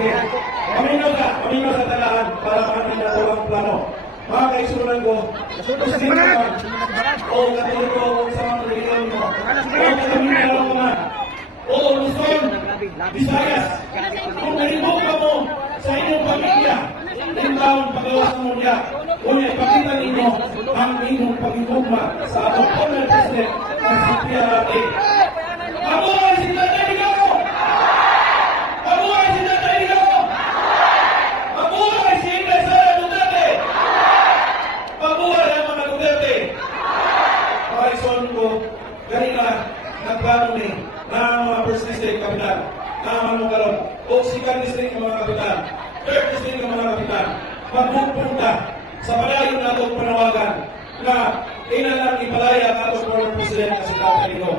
Sige. Kamino ka, kamino sa talaan para kami na ito ang plano. Mga kaisunan ko, gusto naman, o katoliko o sa mga religiyon mo, o kaminalo mo man, o Luzon, Visayas, kung nalibog ka mo sa inyong pamilya, in taon pagawas mo niya, kung ipakita ninyo ang inyong pagigugma sa atong president na si PRRA. Ako ay si Tatay Ligaw! Mabuhay si Tatay Ligaw! Mabuhay si Inday Sara Duterte! Mabuhay ang mga Duterte! Horizon ko, kanina, nagplano ni na mga first district kapitan, na mga karon, o second district ng mga kapitan, third district ng mga kapitan, magpupunta sa palayo na itong panawagan na inalang ipalaya ang atong former president na si Tatay Ligaw.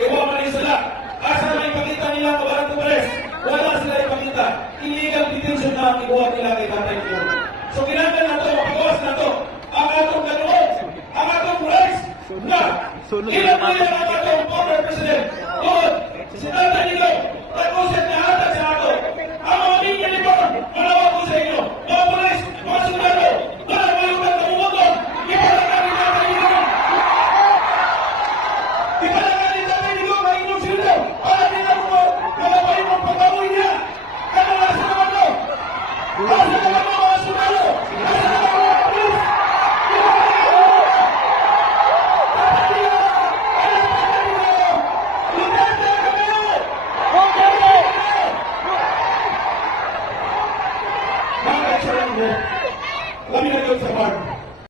Iwa man sila, asa na ipakita nila ang kabalang Pares, wala sila ipakita. Illegal detention na ang ibuhat nila kay Tatay Ligaw. So kailangan na ito, mapagawas na ito, ang atong ganuon, ang atong rights, na ilan mo yan ang atong former president. Doon, అక్షరంలో కవిత చెప్పాడు